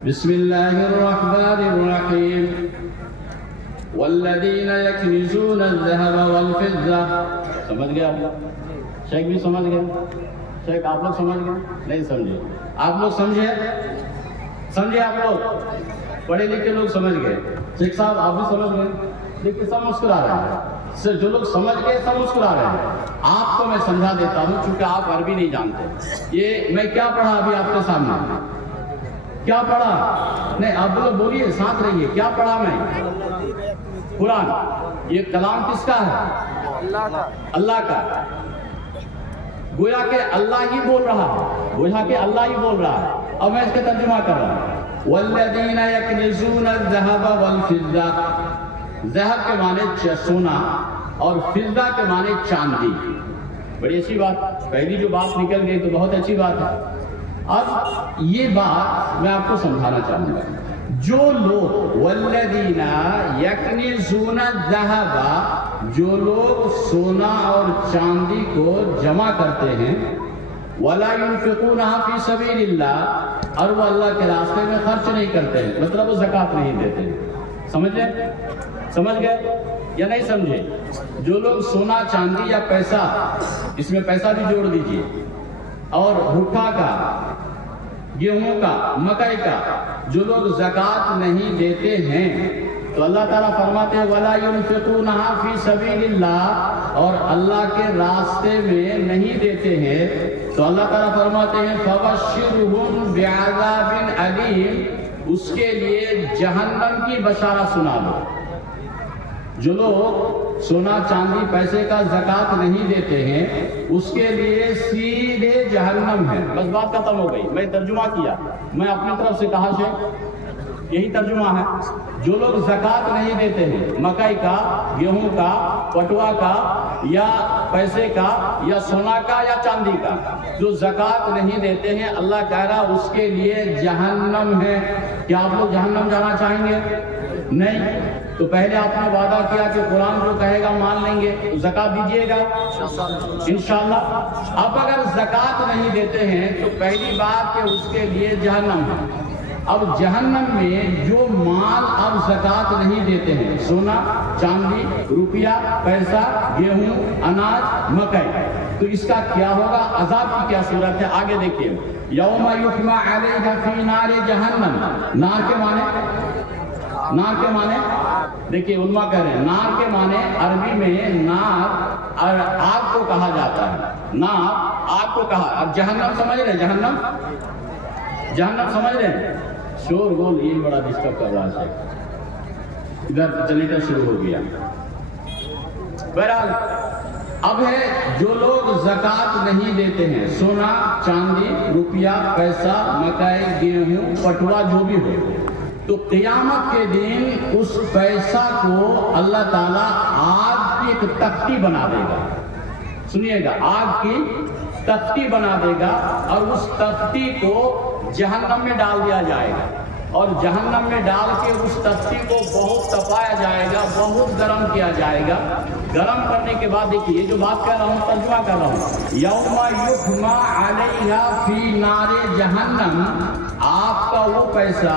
بسم الله الرحمن الرحيم والذين يكنزون الذهب والفضة. سمجھ گیا شیخ بھی سمجھ گئے؟ شیخ آپ لوگ سمجھ گئے؟ نہیں سمجھے؟ آپ لوگ سمجھے آپ لوگ پڑھے لکھے لوگ سمجھ گئے؟ شیخ صاحب آپ بھی سمجھ گئے؟ دیکھیں سب مسکرا رہے ہیں. صرف جو لوگ سمجھ گئے سب مسکرا رہے ہیں. آپ کو میں سمجھا دیتا ہوں چونکہ آپ عربی نہیں جانتے. یہ میں کیا پڑھا ابھی آپ کے سامنے؟ کیا پڑھا؟ نہیں آپ لوگ بولیے ساتھ رہیے. کیا پڑھا میں؟ قرآن. یہ کلام کس کا ہے؟ اللہ کا. گویا کہ اللہ ہی بول رہا ہے. گویا کہ اللہ ہی بول رہا ہے. اب میں اس کے ترجمہ کر رہا ہوں. والذین یکنزون الذهب والفضة. ذهب کے معنی سونا اور فضہ کے معنی چاندی. بڑی اچھی بات. پہلی جو بات نکل گئی تو بہت اچھی بات ہے. اب یہ بات میں آپ کو سمجھانا چاہوں گا. جو لوگ والذین یکنزون الذهب، جو لوگ سونا اور چاندی کو جمع کرتے ہیں، ولا ينفقونها فی سبیل اللہ، اور وہ اللہ کے راستے میں خرچ نہیں کرتے ہیں، مطلب وہ زکوٰۃ نہیں دیتے ہیں. سمجھے؟ سمجھ گئے یا نہیں سمجھے؟ جو لوگ سونا چاندی یا پیسہ، اس میں پیسہ بھی جوڑ دیجئے، اور بھٹا کا، گیہوں کا، مکئی کا، جو لوگ زکوٰۃ نہیں دیتے ہیں تو اللہ تعالیٰ فرماتے ہیں وَلَا يُنْفِقُونَهَا فِي سَبِيلِ اللَّهِ، اور اللہ کے راستے میں نہیں دیتے ہیں تو اللہ تعالیٰ فرماتے ہیں فَبَشِّرْهُمْ بِعَذَابٍ أَلِيمٍ، اس کے لیے جہنم کی بشارت سنا دو. جو لوگ سونا چاندی پیسے کا زکوٰۃ نہیں دیتے ہیں اس کے لیے سیدھے جہنم ہے. بس بات ختم ہو گئی. میں ترجمہ کیا، میں اپنی طرف سے کہا شیخ یہی ترجمہ ہے. جو لوگ زکوٰۃ نہیں دیتے ہیں مکئی کا، گیہوں کا، پٹوا کا، یا پیسے کا، یا سونا کا، یا چاندی کا، جو زکوٰۃ نہیں دیتے ہیں اللہ کہہ رہا اس کے لیے جہنم ہے. کیا آپ لوگ جہنم جانا چاہیں گے؟ نہیں. تو پہلے آپ نے وعدہ کیا کہ قرآن جو کہے گا مان لیں گے، زکوٰۃ دیجیے گا انشاءاللہ. اب اگر زکوٰۃ نہیں دیتے ہیں تو پہلی بات کہ اس کے لیے جہنم ہے. اب جہنم میں جو مال اب زکوٰۃ نہیں دیتے ہیں، سونا چاندی، روپیہ، پیسہ، گیہوں، اناج، مکئی، تو اس کا کیا ہوگا؟ عذاب کی کیا صورت ہے؟ آگے دیکھیے. یوم یحمى علیہ فی نار جہنم. نار کے معنی دیکھیے علماء کہہ رہے ہیں نار کے معنی عربی میں نار آگ کو کہا جاتا ہے. نار آگ کو کہا. اب جہنم سمجھ رہے ہیں؟ جہنم سمجھ رہے ہیں؟ شور گول یہ بڑا ڈسٹرب کر رہا ہے. ادھر جنریٹر شروع ہو گیا. بہرحال اب ہے جو لوگ زکوٰۃ نہیں دیتے ہیں، سونا چاندی، روپیہ، پیسہ، مکئی، گیہوں، پٹوا، جو بھی ہو، تو قیامت کے دن اس پیسہ کو اللہ تعالیٰ آگ کی ایک تختی بنا دے گا. سنیے گا، آگ کی تختی بنا دے گا اور اس تختی کو جہنم میں ڈال دیا جائے گا، اور جہنم میں ڈال کے اس تختی کو بہت تپایا جائے گا، بہت گرم کیا جائے گا. گرم کرنے کے بعد دیکھیے یہ جو بات کہہ رہا ہوں ترجمہ کر رہا ہوں. یوم یحمى علیہ فی نار جہنم. آپ کا وہ پیسہ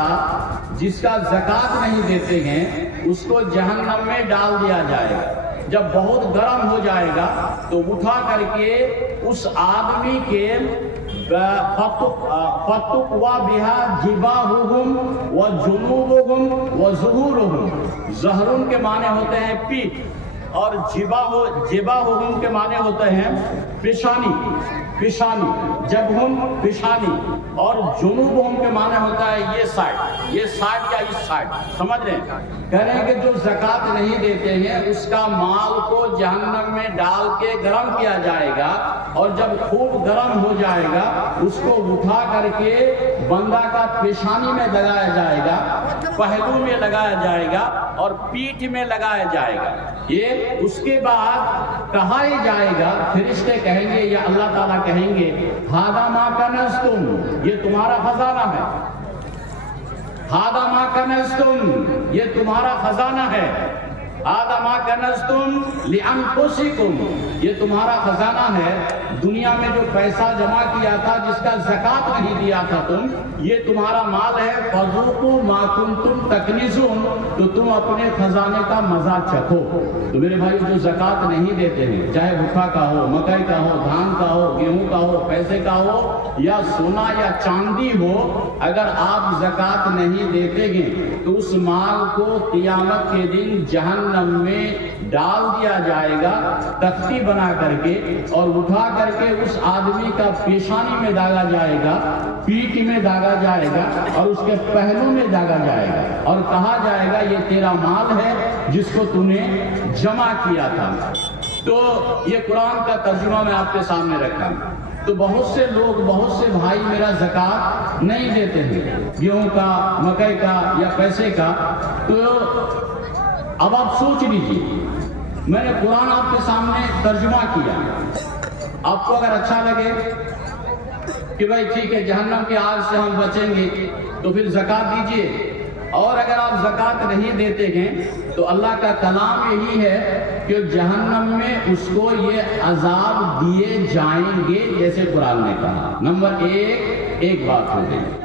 جس کا زکوٰۃ نہیں دیتے ہیں اس کو جہنم میں ڈال دیا جائے گا. جب بہت گرم ہو جائے گا تو اٹھا کر کے اس آدمی کے فَتُقْوَى بِهَا جِبَاهُهُمْ وَجُنُوبُهُمْ وَظُهُورُهُمْ. ظہرن کے معنی ہوتے ہیں پیٹھ، اور جباہم کے معنی ہوتے ہیں پیشانی، جبہم پیشانی، اور جنوبہم کے معنی ہوتا ہے یہ سائڈ یا اس سائڈ. سمجھ رہے ہیں؟ کہہ رہے ہیں کہ جو زکوٰۃ نہیں دیتے ہیں اس کا مال کو جہنم میں ڈال کے گرم کیا جائے گا، اور جب خوب گرم ہو جائے گا اس کو اٹھا کر کے بندہ کا پیشانی میں لگایا جائے گا، پہلو میں لگایا جائے گا، اور پیٹھ میں لگایا جائے گا. یہ اس کے بعد کہا ہی جائے گا، فرشتے کہیں گے یا اللہ تعالیٰ کہیں گے ھذا ما کنزتم، یہ تمہارا خزانہ ہے. ھذا ما کنزتم، یہ تمہارا خزانہ ہے. ھذا ما کنزتم لانفسکم، یہ تمہارا خزانہ ہے دنیا میں جو پیسہ جمع کیا تھا جس کا زکات نہیں دیا تھا تم، یہ تمہارا مال ہے، فذوقوا ما کنتم تکنزون، تو تم اپنے خزانے کا مزہ چکھو۔ تو میرے بھائی جو زکات نہیں دیتے ہیں، چاہے بھٹا کا ہو، مکئی کا ہو، دھان کا ہو، گیہوں کا ہو، پیسے کا ہو یا سونا یا چاندی ہو، اگر آپ زکات نہیں دیتے گے تو اس مال کو قیامت کے دن جہنم میں ڈال دیا جائے گا تختی بنا کر کے، اور اٹھا کر کے اس آدمی کا پیشانی میں داغا جائے گا، پیٹھ میں داغا جائے گا اور اس کے پہلو میں داغا جائے گا، اور کہا جائے گا یہ تیرا مال ہے جس کو تو نے جمع کیا تھا۔ تو یہ قرآن کا ترجمہ میں آپ کے سامنے رکھا۔ تو بہت سے لوگ، بہت سے بھائی میرا زکات نہیں دیتے ہیں، گیہوں کا، مکئی کا یا پیسے کا۔ تو اب آپ سوچ لیجیے، میں نے قرآن آپ کے سامنے ترجمہ کیا، آپ کو اگر اچھا لگے کہ بھائی ٹھیک ہے جہنم کی آگ سے ہم بچیں گے تو پھر زکات دیجیے، اور اگر آپ زکات نہیں دیتے ہیں تو اللہ کا کلام یہی ہے کہ جہنم میں اس کو یہ عذاب دیے جائیں گے جیسے قرآن نے کہا۔ نمبر ایک بات ہو گئی۔